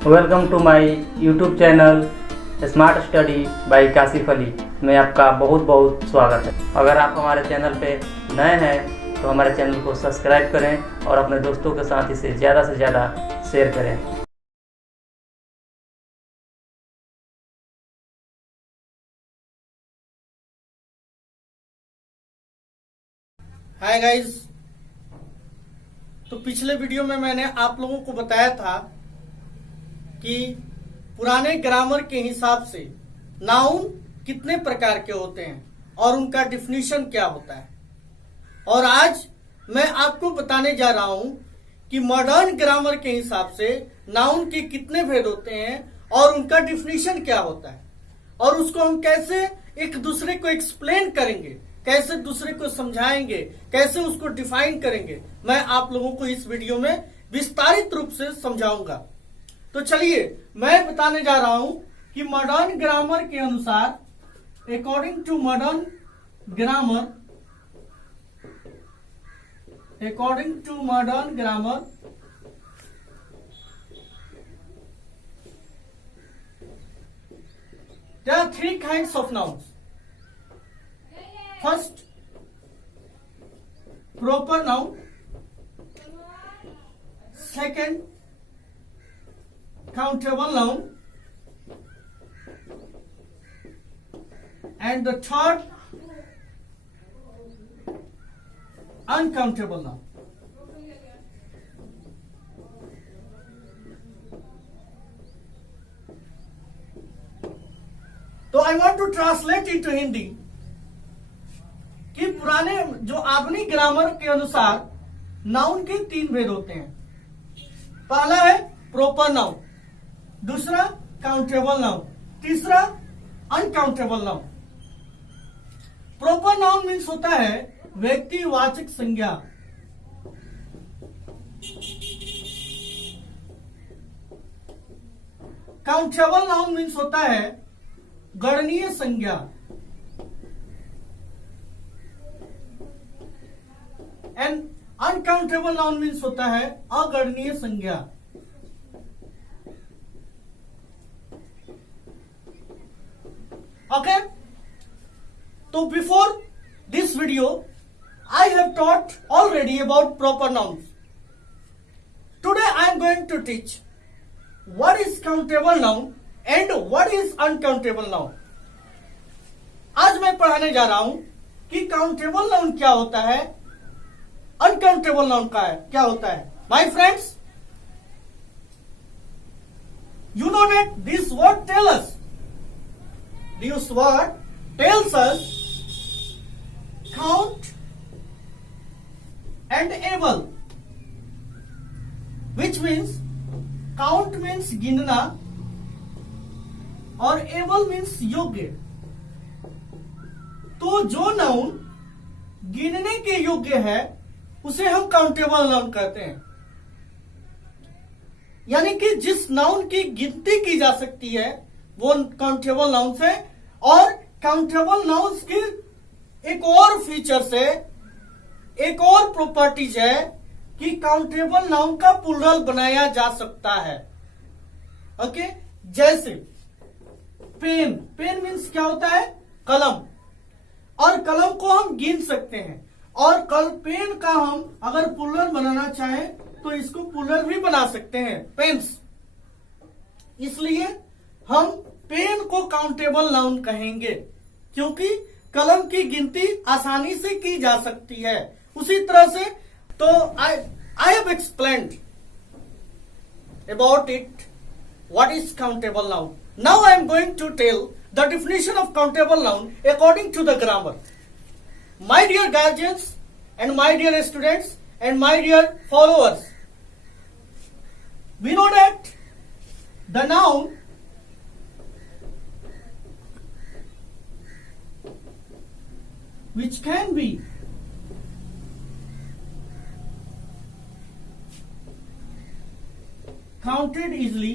Welcome to my YouTube channel smart study by Kashif Ali में आपका बहुत बहुत स्वागत है। अगर आप हमारे चैनल पे नए हैं तो हमारे चैनल को सब्सक्राइब करें और अपने दोस्तों के साथ इसे ज़्यादा से ज़्यादा शेयर करें। हाय गाइस, तो पिछले वीडियो में मैंने आप लोगों को बताया था कि पुराने ग्रामर के हिसाब से नाउन कितने प्रकार के होते हैं और उनका डिफिनीशन क्या होता है। और आज मैं आपको बताने जा रहा हूं कि मॉडर्न ग्रामर के हिसाब से नाउन के कितने भेद होते हैं और उनका डिफिनीशन क्या होता है और उसको हम कैसे एक दूसरे को एक्सप्लेन करेंगे, कैसे दूसरे को समझाएंगे, कैसे उसको डिफाइन करेंगे, मैं आप लोगों को इस वीडियो में विस्तारित रूप से समझाऊंगा। तो चलिए मैं बताने जा रहा हूं कि मॉडर्न ग्रामर के अनुसार, according to modern grammar, there are three kinds of nouns. First, proper noun. Second, countable noun. And the third, uncountable noun. तो I want to translate into Hindi कि पुराने जो आधुनिक ग्रामर के अनुसार नाउन के तीन भेद होते हैं। पहला है प्रॉपर नाउन, दूसरा काउंटेबल नाउन, तीसरा uncountable noun. Proper noun means होता है व्यक्तिवाचक संज्ञा। काउंटेबल नाउन मीन्स होता है गणनीय संज्ञा। एंड अनकाउंटेबल नाउन मीन्स होता है अगणनीय संज्ञा। ओके, तो before this video I have taught already about proper nouns. Today I am going to teach what is countable noun and what is uncountable noun. आज मैं पढ़ाने जा रहा हूं कि काउंटेबल नाउन क्या होता है, अनकाउंटेबल नाउन क्या होता है। My friends, you know that this word tells us count and able, which means count means गिनना और एबल मीन्स योग्य। तो जो नाउन गिनने के योग्य है उसे हम काउंटेबल नाउन कहते हैं। यानी कि जिस नाउन की गिनती की जा सकती है वो काउंटेबल नाउन्स है। और काउंटेबल नाउन्स की एक और फीचर्स है, एक और प्रॉपर्टीज है कि काउंटेबल नाउन का प्लूरल बनाया जा सकता है। ओके, जैसे पेन। पेन मीन्स क्या होता है, कलम। और कलम को हम गिन सकते हैं और पेन का हम अगर प्लूरल बनाना चाहें तो इसको प्लूरल भी बना सकते हैं, पेन्स। इसलिए हम पेन को काउंटेबल नाउन कहेंगे क्योंकि कलम की गिनती आसानी से की जा सकती है। उसी तरह से तो I have explained about it what is countable noun. Now I am going to tell the definition of countable noun according to the grammar. My dear guardians and my dear students and my dear followers, we know that the noun which can be counted easily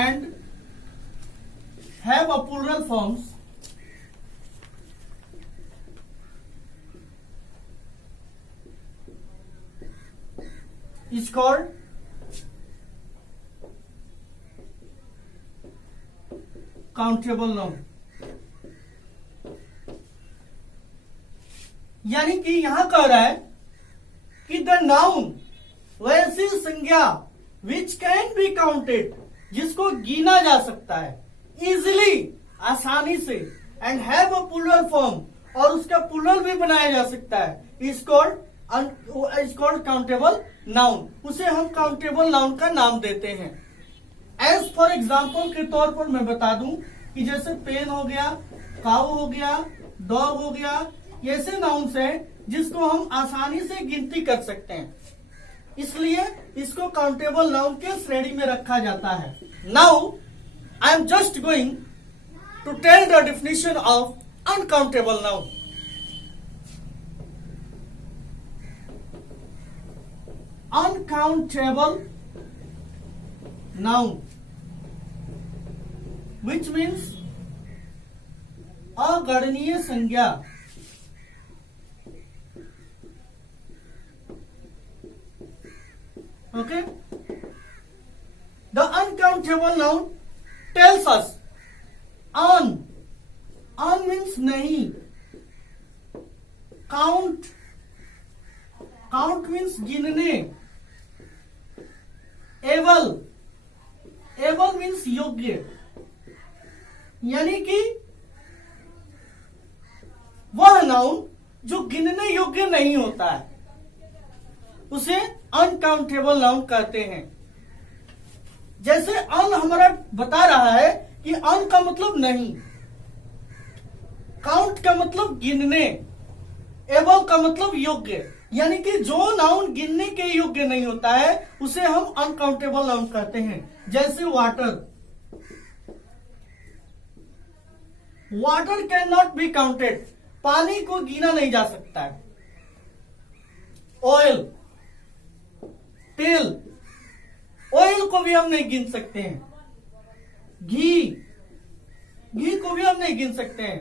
and have a plural forms is called countable noun. यानी कि यहां कह रहा है कि the noun वैसी संज्ञा which can be counted, जिसको गिना जा सकता है इजिली, आसानी से, and have a plural form, और उसका प्लूरल भी बनाया जा सकता है, इज कॉल्ड काउंटेबल नाउन। उसे हम काउंटेबल नाउन का नाम देते हैं। एज फॉर एग्जाम्पल के तौर पर मैं बता दूं कि जैसे पेन हो गया, काऊ हो गया, डॉग हो गया, ये ऐसे नाउन्स हैं जिसको हम आसानी से गिनती कर सकते हैं, इसलिए इसको काउंटेबल नाउन के श्रेणी में रखा जाता है। Now I am just going to tell the definition of uncountable noun. Uncountable noun, which means अगणनीय संज्ञा। Okay, the uncountable noun tells us un means नहीं, count means गिनने, एबल मीन्स योग्य, यानी कि वह नाउन जो गिनने योग्य नहीं होता है उसे अनकाउंटेबल नाउन कहते हैं। जैसे अन हमारा बता रहा है कि अन का मतलब नहीं, काउंट का मतलब गिनने, एबल का मतलब योग्य, यानी कि जो नाउन गिनने के योग्य नहीं होता है उसे हम अनकाउंटेबल नाउन कहते हैं। जैसे water can not be counted, पानी को गिना नहीं जा सकता है। ऑयल, तेल, ऑयल को भी हम नहीं गिन सकते हैं। घी को भी हम नहीं गिन सकते हैं।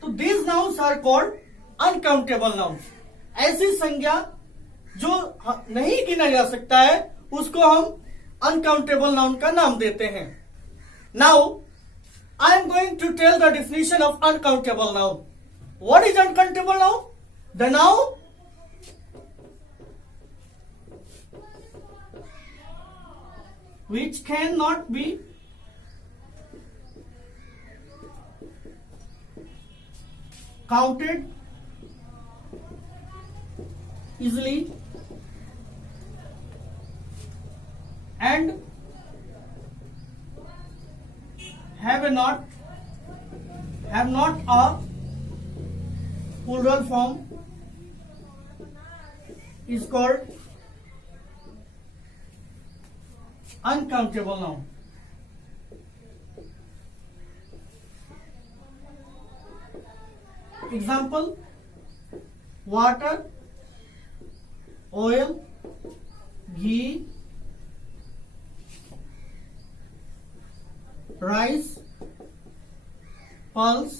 तो these nouns are called uncountable nouns. ऐसी संज्ञा जो नहीं गिना जा सकता है उसको हम अनकाउंटेबल नाउन का नाम देते हैं। Now I am going to tell the definition of uncountable noun. What is uncountable noun? The noun which cannot be counted easily and have not a plural form is called uncountable noun. Example: water, oil, ghee, rice, pulse,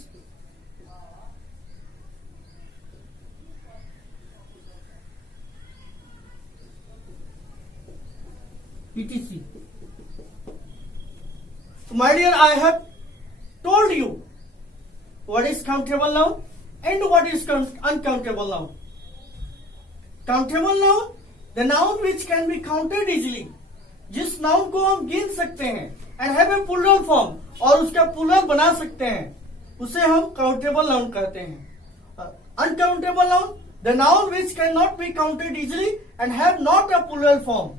etc. My dear, I have told you what is countable noun and what is uncountable noun. Countable noun, the noun which can be counted easily, जिस noun को हम गिन सकते हैं, and have a plural form, और उसका plural बना सकते हैं, उसे हम काउंटेबल नाउन कहते हैं। Uncountable noun, the noun which can not be counted easily and have not a plural form,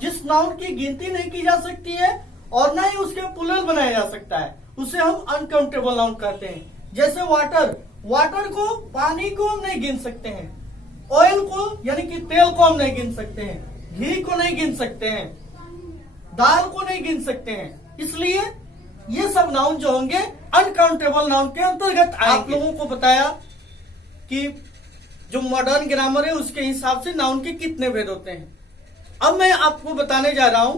जिस नाउन की गिनती नहीं की जा सकती है और ना ही उसके प्लूरल बनाया जा सकता है, उसे हम अनकाउंटेबल नाउन कहते हैं। जैसे वाटर को, पानी को हम नहीं गिन सकते हैं, ऑयल को यानी कि तेल को हम नहीं गिन सकते हैं, घी को नहीं गिन सकते हैं, दाल को नहीं गिन सकते हैं। इसलिए ये सब नाउन जो होंगे अनकाउंटेबल नाउन के अंतर्गत आएंगे। आप लोगों को बताया कि जो मॉडर्न ग्रामर है उसके हिसाब से नाउन के कितने भेद होते हैं। अब मैं आपको बताने जा रहा हूं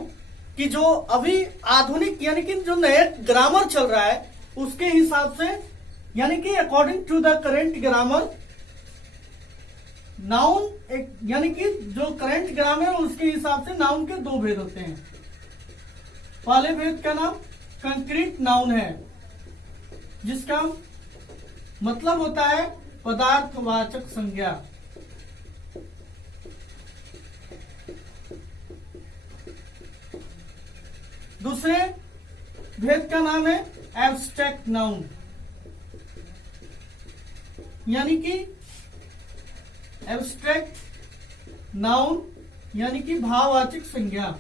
कि जो अभी आधुनिक यानी कि जो नए ग्रामर चल रहा है उसके हिसाब से, यानी कि according to the current grammar, noun एक यानी कि जो करंट ग्रामर है उसके हिसाब से नाउन के दो भेद होते हैं। पहले भेद का नाम कंक्रीट नाउन है, जिसका मतलब होता है पदार्थवाचक संज्ञा। दूसरे भेद का नाम है एब्स्ट्रैक्ट नाउन, यानी कि एब्स्ट्रैक्ट नाउन यानी कि भाववाचक संज्ञा।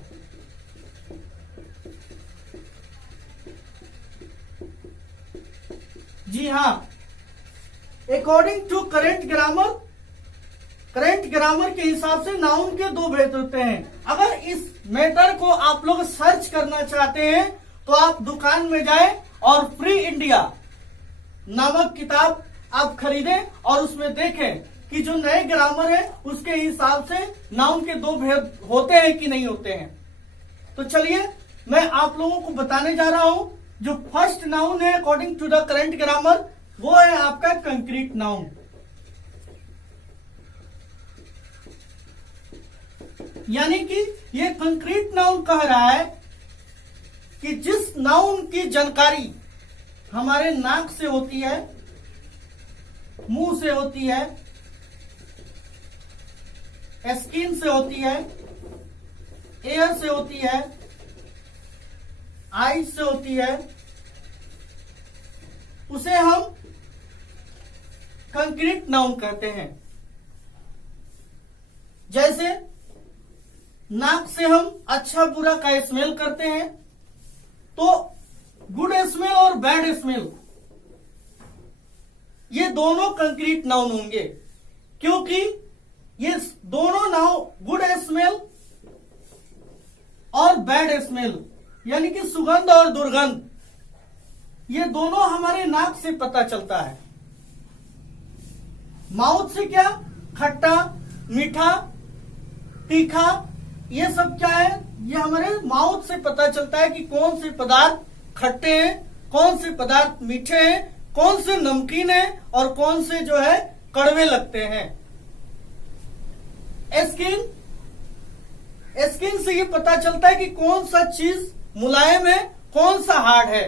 जी हाँ, अकॉर्डिंग टू करंट ग्रामर के हिसाब से नाउन के दो भेद होते हैं। अगर इस मैटर को आप लोग सर्च करना चाहते हैं तो आप दुकान में जाएं और फ्री इंडिया नामक किताब आप खरीदें और उसमें देखें कि जो नए ग्रामर है उसके हिसाब से नाउन के दो भेद होते हैं कि नहीं होते हैं। तो चलिए मैं आप लोगों को बताने जा रहा हूं। जो फर्स्ट नाउन है according to the current grammar वो है आपका कंक्रीट नाउन। यानी कि ये कंक्रीट नाउन कह रहा है कि जिस नाउन की जानकारी हमारे नाक से होती है, मुंह से होती है, स्किन से होती है, एयर से होती है, आईज से होती है, उसे हम कंक्रीट नाउन कहते हैं। जैसे नाक से हम अच्छा बुरा का स्मेल करते हैं, तो गुड स्मेल और बैड स्मेल ये दोनों कंक्रीट नाउन होंगे, क्योंकि ये दोनों नाउन गुड स्मेल और बैड स्मेल यानी कि सुगंध और दुर्गंध, ये दोनों हमारे नाक से पता चलता है। माउथ से क्या, खट्टा, मीठा, तीखा, ये सब क्या है, ये हमारे माउथ से पता चलता है कि कौन से पदार्थ खट्टे हैं, कौन से पदार्थ मीठे हैं, कौन से नमकीन है और कौन से जो है कड़वे लगते हैं। स्किन से ये पता चलता है कि कौन सा चीज मुलायम है, कौन सा हार्ड है।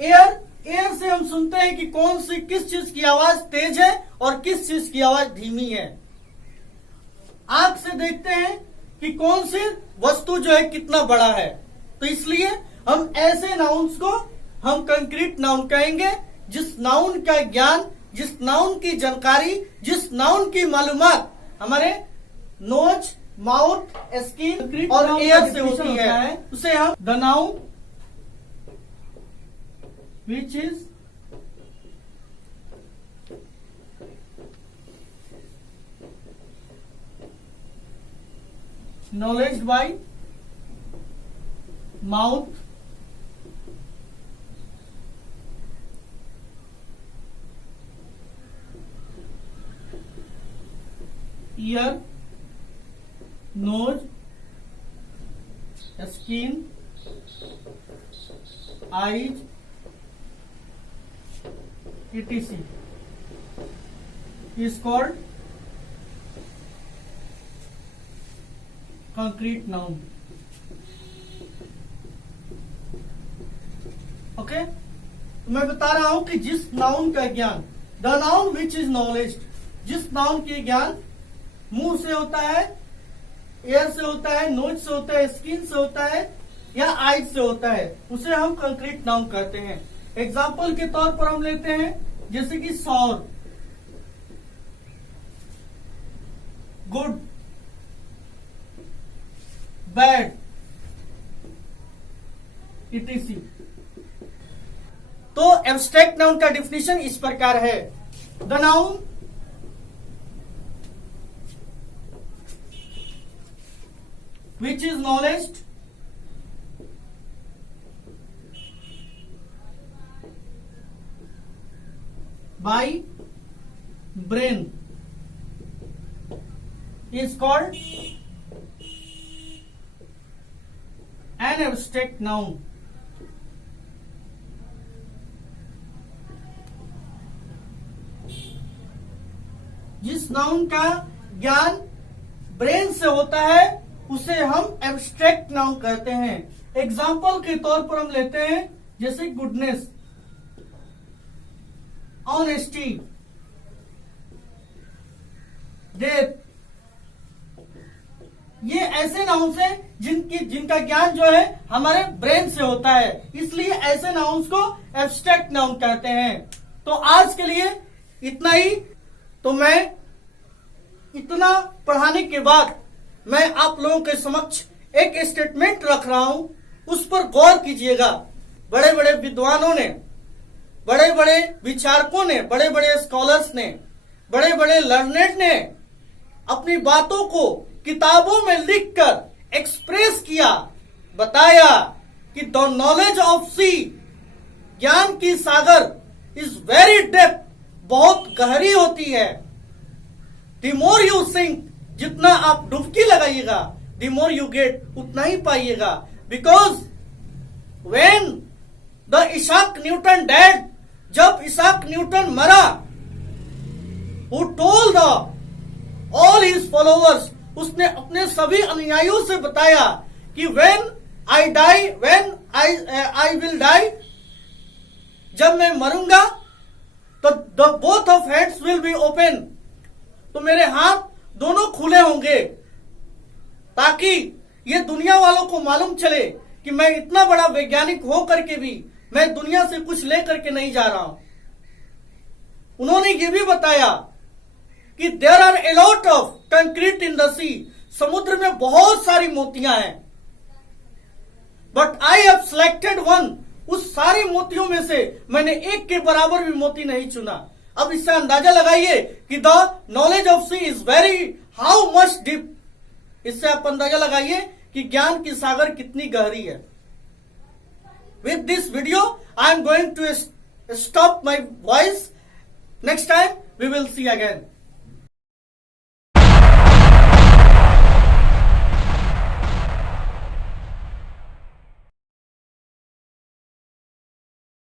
एयर से हम सुनते हैं कि कौन सी किस चीज की आवाज तेज है और किस चीज की आवाज धीमी है। आंख से देखते हैं कि कौन सी वस्तु जो है कितना बड़ा है। तो इसलिए हम ऐसे नाउन्स को हम कंक्रीट नाउन कहेंगे, जिस नाउन का ज्ञान, जिस नाउन की जानकारी, जिस नाउन की मालूमात हमारे नोज, माउथ, स्किन और एयर से होती है, उसे हम the noun which is knowledge by mouth, ear, nose, skin, eyes, etc. is called concrete noun. Okay, तो मैं बता रहा हूं कि जिस नाउन का ज्ञान, the noun which is knowledge, जिस नाउन के ज्ञान मुंह से होता है, एयर से होता है, नोज से होता है, स्किन से होता है या आइज से होता है, उसे हम कंक्रीट नाउन कहते हैं। एग्जाम्पल के तौर पर हम लेते हैं जैसे कि सौर, गुड, बैड, etc. तो एब्स्ट्रैक्ट नाउन का डिफिनेशन इस प्रकार है। The noun which is knowledge by brain is called an abstract noun. जिस नाउन का ज्ञान ब्रेन से होता है उसे हम एब्स्ट्रैक्ट नाउन कहते हैं। एग्जाम्पल के तौर पर हम लेते हैं जैसे गुडनेस, ऑनेस्टी, डेथ। ये ऐसे नाउन्स हैं जिनका ज्ञान जो है हमारे ब्रेन से होता है, इसलिए ऐसे नाउन्स को एब्स्ट्रैक्ट नाउन कहते हैं। तो आज के लिए इतना ही। तो मैं इतना पढ़ाने के बाद मैं आप लोगों के समक्ष एक स्टेटमेंट रख रहा हूं, उस पर गौर कीजिएगा। बड़े बड़े विद्वानों ने, बड़े बड़े विचारकों ने, बड़े बड़े स्कॉलर्स ने, बड़े बड़े लर्नेड ने अपनी बातों को किताबों में लिखकर एक्सप्रेस किया, बताया कि द नॉलेज ऑफ सी, ज्ञान की सागर इज वेरी डेप्थ, बहुत गहरी होती है। द मोर यू सिंक, जितना आप डुबकी लगाइएगा, द मोर यू गेट, उतना ही पाइएगा। Because when the Isaac Newton dead, जब इसाक न्यूटन मरा, who told all his followers, उसने अपने सभी अनुयायियों से बताया कि when I will die, जब मैं मरूंगा तो the both of hands will be open, तो मेरे हाथ दोनों खुले होंगे, ताकि ये दुनिया वालों को मालूम चले कि मैं इतना बड़ा वैज्ञानिक हो करके भी मैं दुनिया से कुछ लेकर के नहीं जा रहा हूं। उन्होंने ये भी बताया कि there are a lot of concrete in the sea, समुद्र में बहुत सारी मोतियां हैं, but I have selected one, उस सारी मोतियों में से मैंने एक के बराबर भी मोती नहीं चुना। अब इससे अंदाजा लगाइए कि the knowledge of sea is very how much deep, इससे आप अंदाजा लगाइए कि ज्ञान की सागर कितनी गहरी है। With this video I am going to stop my voice. Next time we will see again.